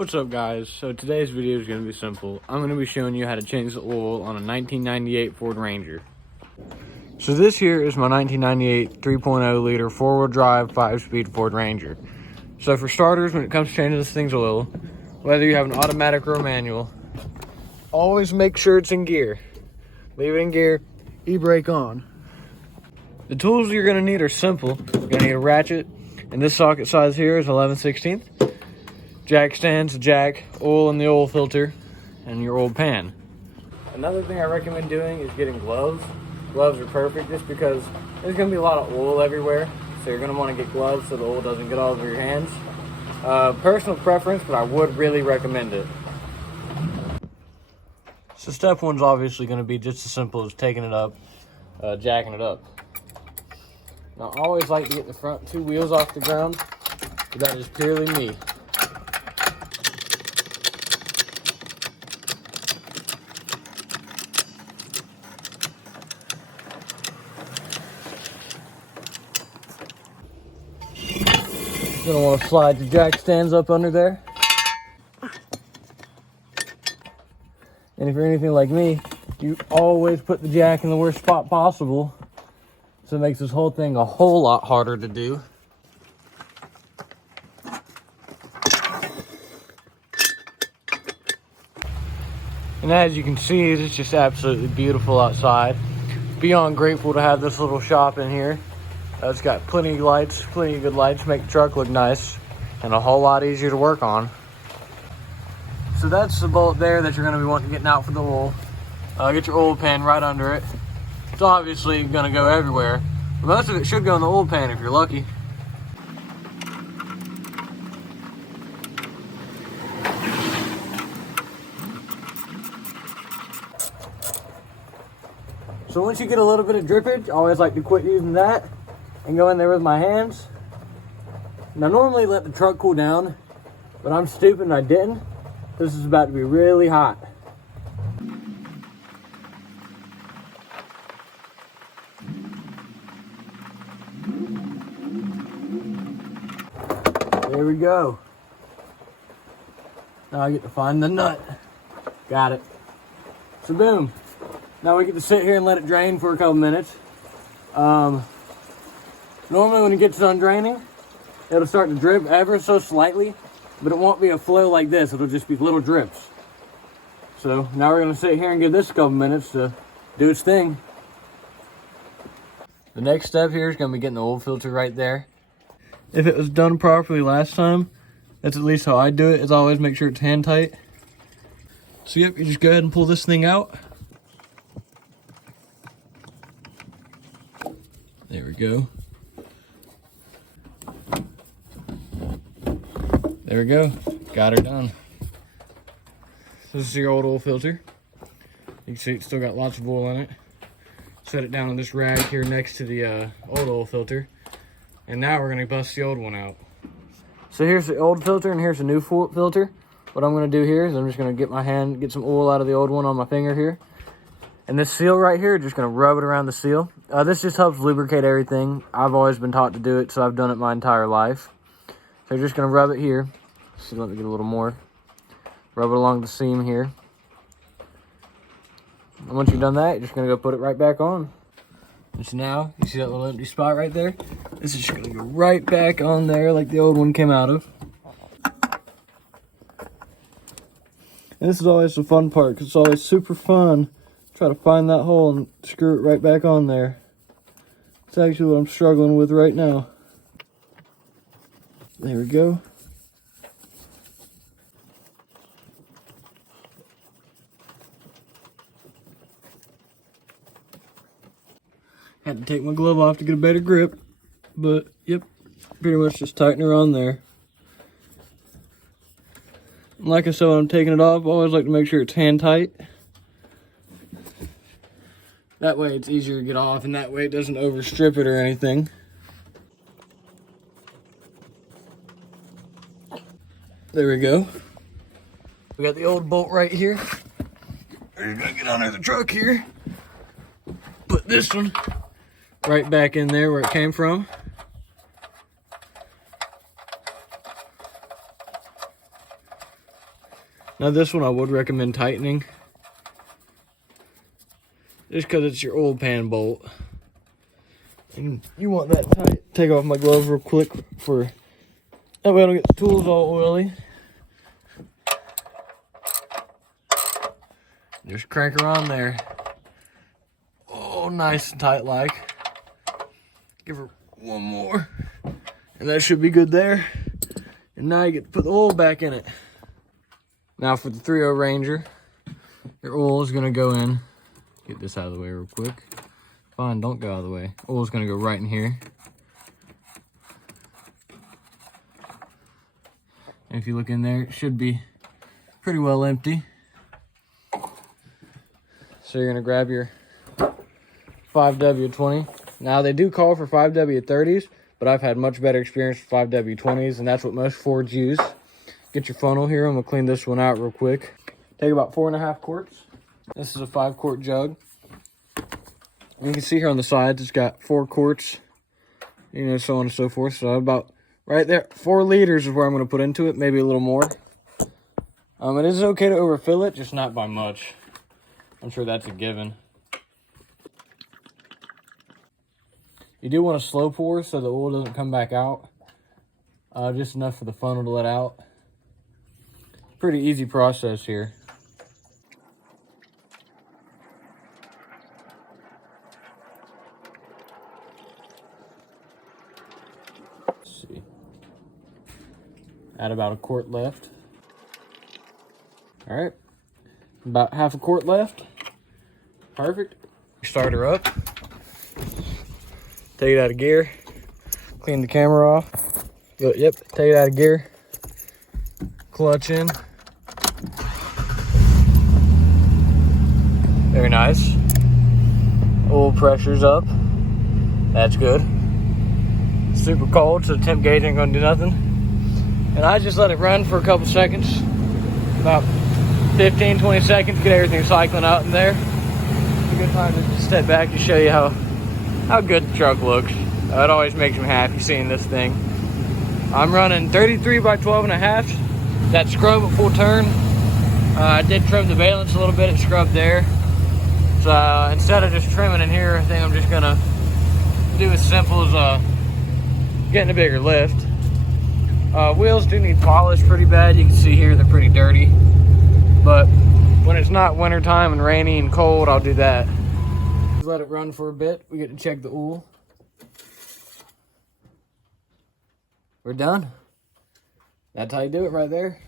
What's up, guys? So today's video is going to be simple. I'm going to be showing you how to change the oil on a 1998 Ford Ranger. So this here is my 1998 3.0 liter four-wheel drive 5-speed Ford Ranger. So for starters, when it comes to changing this thing's oil, whether you have an automatic or a manual, always make sure it's in gear. Leave it in gear, e-brake on. The tools you're going to need are simple. You're going to need a ratchet, and this socket size here is 11/16. Jack stands, a jack, oil in the oil filter, and your old pan. Another thing I recommend doing is getting gloves. Gloves are perfect just because there's going to be a lot of oil everywhere, so you're going to want to get gloves so the oil doesn't get all over your hands. Personal preference, but I would really recommend it. So step one's obviously going to be just as simple as taking it up, jacking it up. Now I always like to get the front two wheels off the ground, but that is purely me. You're gonna want to slide your jack stands up under there. And if you're anything like me, you always put the jack in the worst spot possible. So it makes this whole thing a whole lot harder to do. And as you can see, it's just absolutely beautiful outside. Beyond grateful to have this little shop in here. It's got plenty of lights, plenty of good lights, make the truck look nice, and a whole lot easier to work on. So that's the bolt there that you're going to be wanting getting out for the oil. Get your oil pan right under it. It's obviously going to go everywhere, but most of it should go in the oil pan if you're lucky. So once you get a little bit of drippage, I always like to quit using that and go in there with my hands. Now normally let the truck cool down, but I'm stupid and I didn't. This is about to be really hot. There we go. Now I get to find the nut. Got it. So boom. Now we get to sit here and let it drain for a couple minutes. Normally when it gets done draining, it'll start to drip ever so slightly, but it won't be a flow like this. It'll just be little drips. So now we're gonna sit here and give this a couple minutes to do its thing. The next step here is gonna be getting the oil filter right there. If it was done properly last time, that's at least how I do it, is always make sure it's hand tight. So yep, you just go ahead and pull this thing out. There we go. There we go. Got her done. This is your old oil filter. You can see it's still got lots of oil in it. Set it down on this rag here next to the old oil filter. And now we're going to bust the old one out. So here's the old filter and here's the new filter. What I'm going to do here is I'm just going to get my hand, get some oil out of the old one on my finger here. And this seal right here, just going to rub it around the seal. This just helps lubricate everything. I've always been taught to do it, so I've done it my entire life. So you're just going to rub it here. So let me get a little more. Rub it along the seam here. And once you've done that, you're just going to go put it right back on. And so now, you see that little empty spot right there? This is just going to go right back on there like the old one came out of. And this is always the fun part, because it's always super fun. Try to find that hole and screw it right back on there. It's actually what I'm struggling with right now. There we go. Had to take my glove off to get a better grip, but yep, pretty much just tighten her on there. And like I said, when I'm taking it off, I always like to make sure it's hand tight. That way it's easier to get off, and that way it doesn't overstrip it or anything. There we go. We got the old bolt right here. We're gonna get under the truck here. Put this one right back in there where it came from. Now this one I would recommend tightening, just because it's your oil pan bolt. And you want that tight. Take off my glove real quick for that way I don't get the tools all oily. Just crank her on there. Oh, nice and tight like. Give her one more. And that should be good there. And now you get to put the oil back in it. Now for the 3.0 Ranger, your oil is gonna go in. Get this out of the way real quick. Fine, don't go out of the way. Oil's gonna go right in here. And if you look in there, it should be pretty well empty. So you're gonna grab your 5W20. Now they do call for 5W30s, but I've had much better experience with 5W20s, and that's what most Fords use. Get your funnel here. I'm gonna clean this one out real quick. Take about 4.5 quarts. This is a 5-quart jug. You can see here on the sides, it's got 4 quarts, you know, so on and so forth. So about right there, 4 liters is where I'm gonna put into it, maybe a little more. It is okay to overfill it, just not by much. I'm sure that's a given. You do want to slow pour so the oil doesn't come back out. Just enough for the funnel to let out. Pretty easy process here. Let's see. Add about 1 quart left. All right. About 1/2 quart left. Perfect. Start her up. Take it out of gear. Clean the camera off. Yep, take it out of gear. Clutch in. Very nice. Oil pressure's up. That's good. Super cold, so the temp gauge ain't gonna do nothing. And I just let it run for a couple seconds. About 15, 20 seconds, get everything cycling out in there. It's a good time to step back to show you how good the truck looks. It always makes me happy seeing this thing. I'm running 33 by 12.5. That scrub at full turn. I did trim the valence a little bit, it scrubbed there. So instead of just trimming in here, I think I'm just gonna do as simple as getting a bigger lift. Wheels do need polish pretty bad. You can see here they're pretty dirty. But when it's not wintertime and rainy and cold, I'll do that. Let it run for a bit. We get to check the oil. We're done. That's how you do it right there.